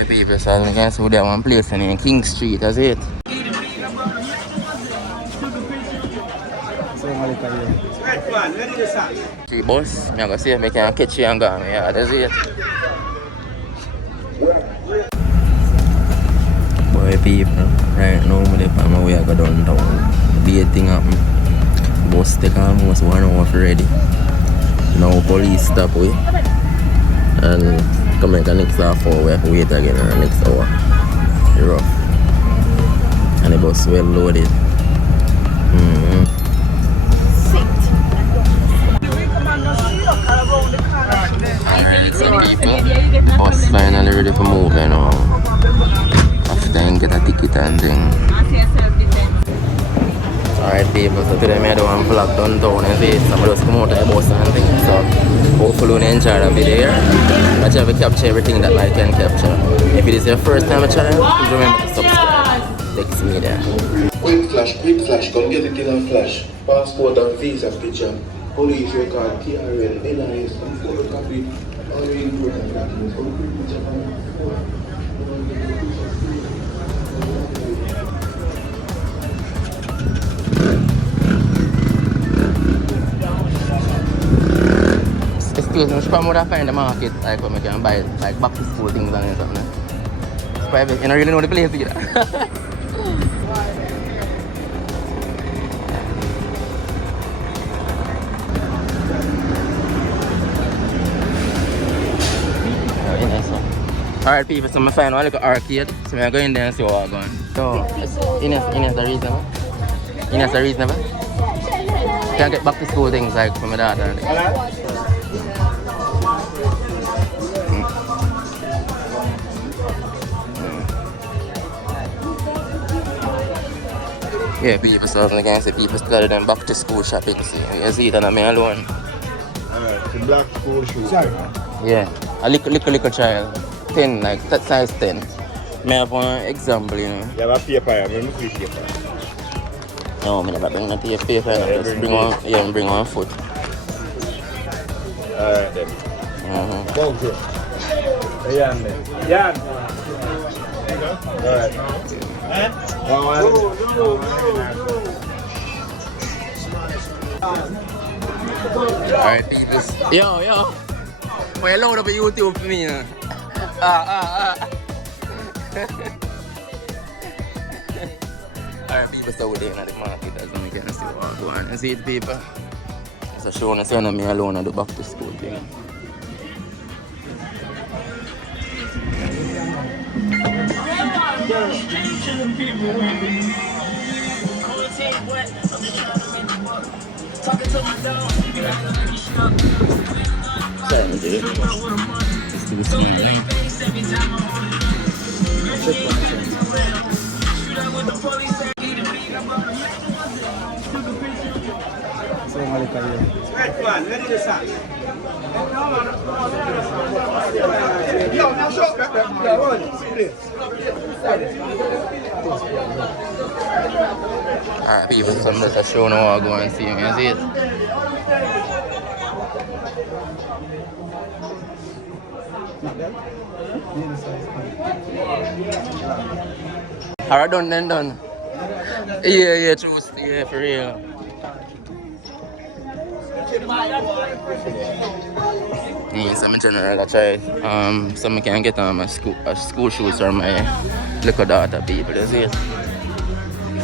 Yeah, people, so I can see that one place in King Street, that's it. See, boss, I'm going to see if I can catch you and go. Yeah, that's it. Boy, people, right now, I'm on my way to go downtown. Be a thing happen. Bus take almost 1 hour already. Now police stop we and come like the next half hour we have to wait again or next hour. It's rough. And the bus well loaded. Alright, so people, bus finally ready for moving now. After I get a ticket and thing. Alright people, so today I do one vlog downtown and see somebody just come out of the bus and things. So hopefully you enjoy the video here. I try to capture everything that I can capture. If it is your first time on channel, please remember to subscribe. Text me there. Quick flash, come get it in a flash. Passport and visa picture, police record, KRN, NIS, and photocopy. All the important documents. Come quick picture from Excuse me, should I find the market like where I can buy like back to school things and something? It's private, you don't really know the place either. Alright people, so I find one little arcade, so I'm going there and see what I'm going. So, Ines the reasonable? Ines the reasonable? Can get back to school things like for my daughter. Yeah, people, so I can say people started them back to school shopping. See, you see it and I'm alone. Alright, the black school shoes. Yeah, a little child. 10, like that size 10. May have one example, you know. You have a paper, I mean, paper. No, I never bring no paper. Yeah, just bring one, yeah, bring 1 foot. Alright then. Bounce it. Yan then. Yan! Alright. Alright, people. Yo. Well, load up a YouTube for me, you know. Alright, people, so we're there at the market as we can see what's going on. And see it, people. It's a show, and me alone at the back to school thing. Alright, people, so I'm just showing how I go and see me. You see it? Alright, done. Yeah, trust. Yeah, for real. Some general I try some I can get on my school shoes or my little daughter people, you see it?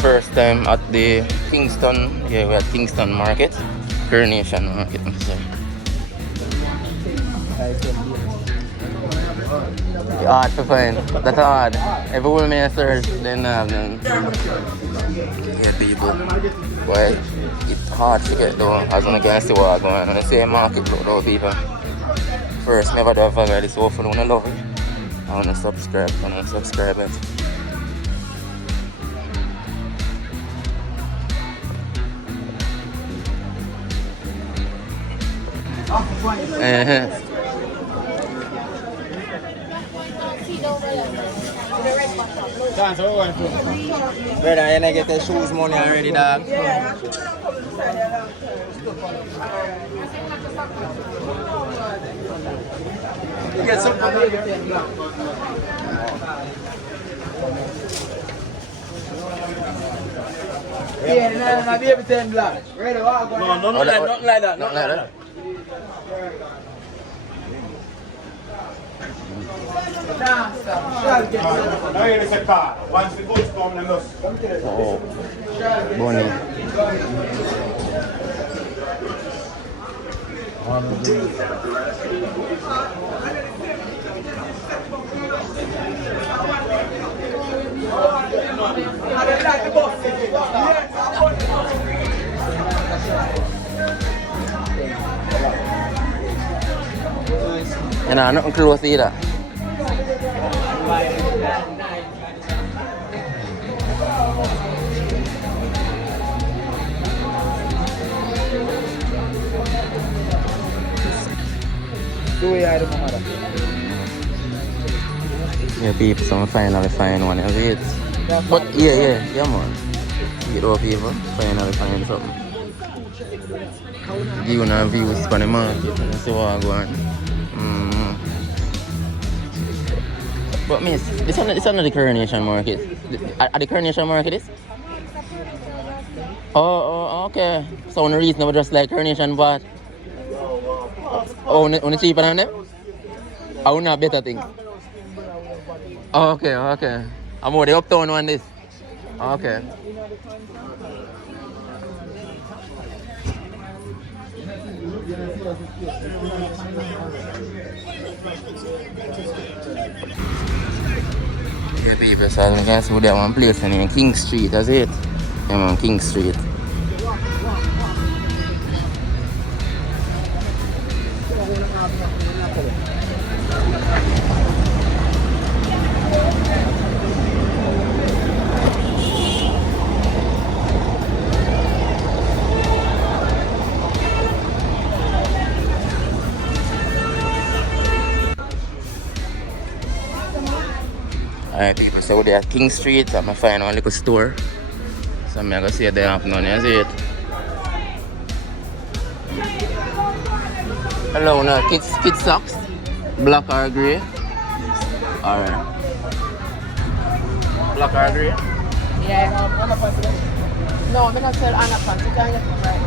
First time at the Kingston, yeah, we're at Kingston Market, Coronation Market. Hard to find, that's hard. Every woman may search, then have none. Yeah, people, boy, it's hard to get though, as I can see what I'm going on. The same market though, people. First, never do a vlog like this, hopefully I love it. I want to subscribe, it. Brother, you get the shoes money already, dog. Get some money. Yeah, no, baby 10 black. Ready, walk on. No, nothing like that. Nah, stop. No, here is a car. Once the goods come, then look. Oh, Bonnie. You know, nothing close either. Yeah, people, so finally find one of it. But yeah, man. You know, people finally find something. View and views for the market and see what I go on. But miss, this is not the coronation market. At the coronation market is? Oh, okay. So on the reason we just like coronation but on the cheaper than them? I would not better thing. Oh, okay. I'm more the uptown one this. Okay. Yeah, people, so I can see that one place in King Street, that's it. Yeah, man, King Street. Alright people, so we're at King Street. I'm gonna find one little store. So I'm gonna see if they have none, you see it? Hello, no, kids socks? Black or grey? Alright. Black or grey? Yeah, underpants. No, I'm not sell underpants. You can get them right.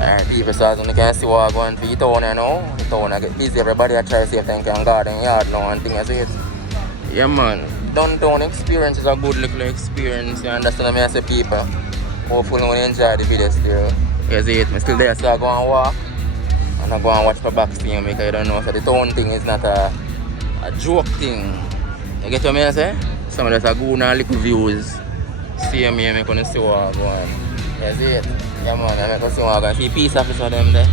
Alright people, so as you can see what I'm going to the town now. The town I get busy, everybody I try to see if they can garden yard now and things as it. Yeah man, downtown experience is a good little experience, you understand what I say people? Hopefully when you enjoy the video still. You see it, I'm still there, so I go and walk. And I go and watch for back thing because you don't know, so the town thing is not a joke thing. You get what I say? Some of us are good and little views. See me, I'm going to see what I go on. You see it? Yeah man, I'm going to see what I go on. See peace officer them there.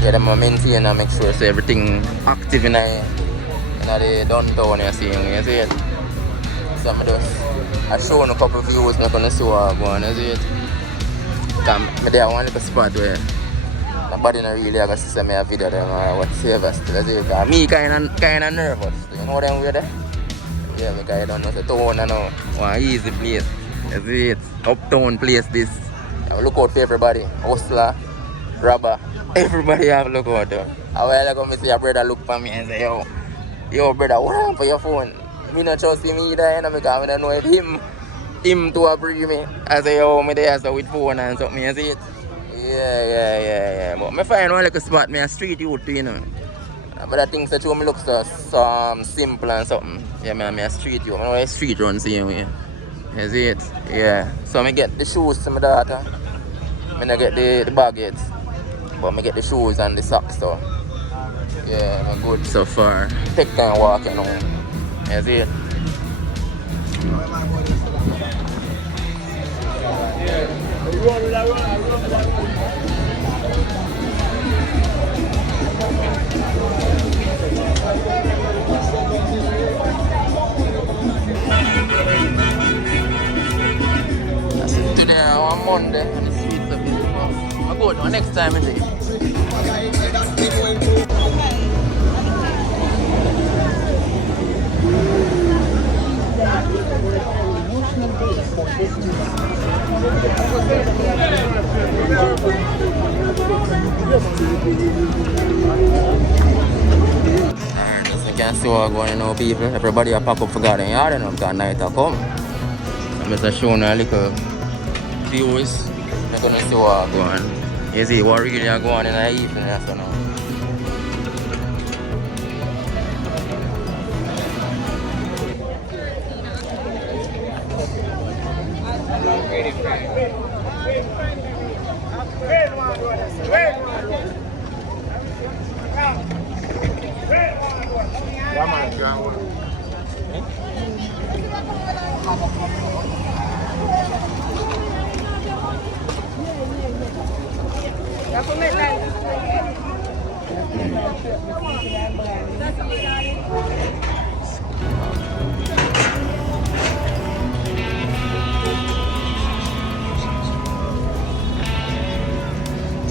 Yeah, them maintain and make sure so everything active in the downtown, you see it? So I'm just show a couple of views, I'm going to see what I go on, you see it? Because there one little spot where nobody not really going to see a video them or whatsoever still, you see it? Because me kind of nervous, you know them way there? Yeah, because I don't know the town, I know one easy place, you see it? Uptown place this. I look out for everybody, hustler, robber, everybody have look out though. A while ago I see a brother look for me and say, yo brother, what happened for your phone? Me not trust him either, you know, because I don't know if him to agree me. I say, me there so with phone and something, you see it? Yeah. But I find one like a spot, me a street youth, you know. But I think that me look so simple and something. Yeah, me a street youth. I know a street run same way. You see it? Yeah. So I get the shoes to my daughter. I don't get the baggage. But I get the shoes and the socks, so yeah, I'm good so far. Take time walking home. You see it? Today on Monday on the streets of it. I'll go to next time in the can see what's going on, people. Everybody are pack up for garden yard and because night are come. I'm just showing a little views. You're gonna see what's going on. You see what really are going on in the evening after now.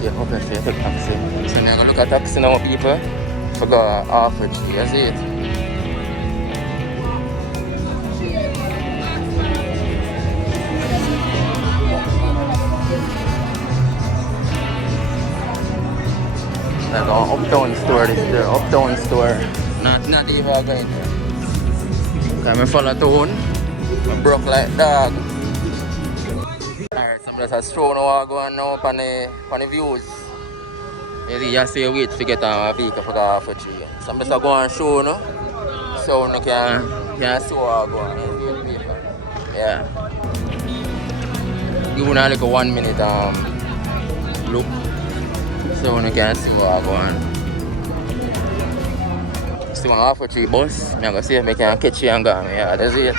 Yeah, okay, so you take taxi. So I'm gonna look at taxi now, people. Forgot half a G, you see it? Like an uptown store, this is the uptown store. Not even going there. Cause I follow town. I broke like dog. Alright, so I'm just strolling now going now on the views. You see, you see wait to get a vehicle for the half a tree. So I'm just going to show you. So you can see what's going on. Yeah. Give you like a 1 minute look. So you can see what's going on. Still on half a tree bus. I'm going to see if I can catch you and go. Yeah, that's it.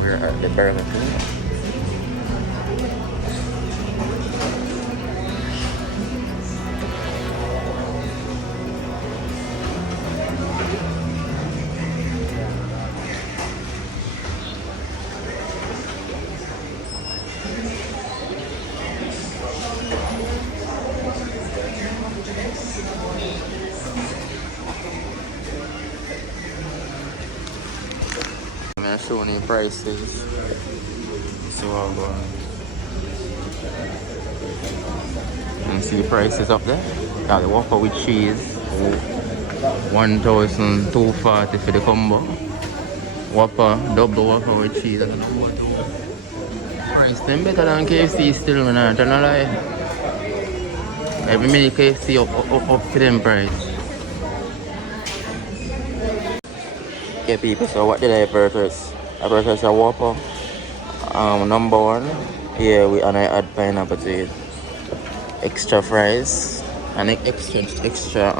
We're at the Burger King. I'm showing you prices. See what I'm going. You can see the prices up there. Got the Whopper with cheese. 1,240 for the combo. Whopper, double Whopper with cheese. That's number 2. Price them better than KFC still, man. I don't lie. Every minute KFC up to them price. Okay, people, so what did I purchase? I purchased a Whopper, number 1. Yeah, and I add pineapple to it. Extra fries and extra.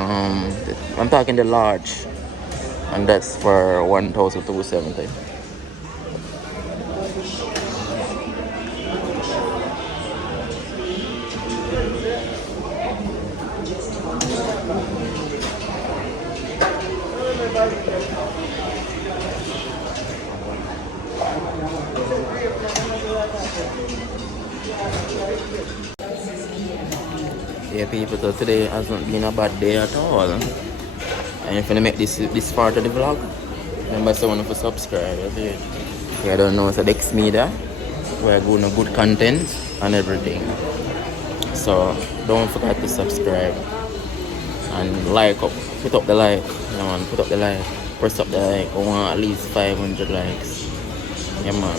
I'm talking the large, and that's for 1,270. Yeah, people, so today hasn't been a bad day at all. And if you make this part of the vlog, remember someone to subscribe. Yeah, I don't know, so Dex Media, we're going to good content and everything. So don't forget to subscribe and like up, put up the like, you know, man, put up the like, press up the like. I want at least 500 likes. Yeah, man.